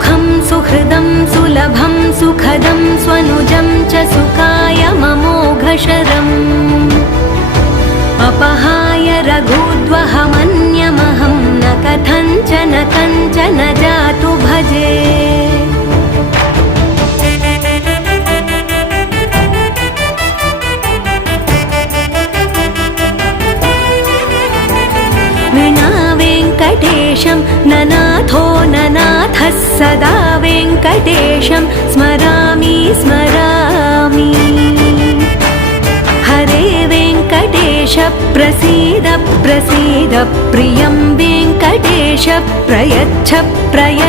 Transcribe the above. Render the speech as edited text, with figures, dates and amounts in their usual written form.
सुखं सुहृदं सुलभं सुखदं स्वनुजं च सुखाय ममोघशरम् अपहाय रघुद्वहमन्यमहं न कथञ्चन कञ्चन जातु भजे। विना वेङ्कटेशं ननाथो ननाथः सदा वेङ्कटेशं स्मरामि स्मरामि। हरे वेङ्कटेश प्रसीद प्रसीद प्रियं वेङ्कटेश प्रयच्छ प्रयच्छ।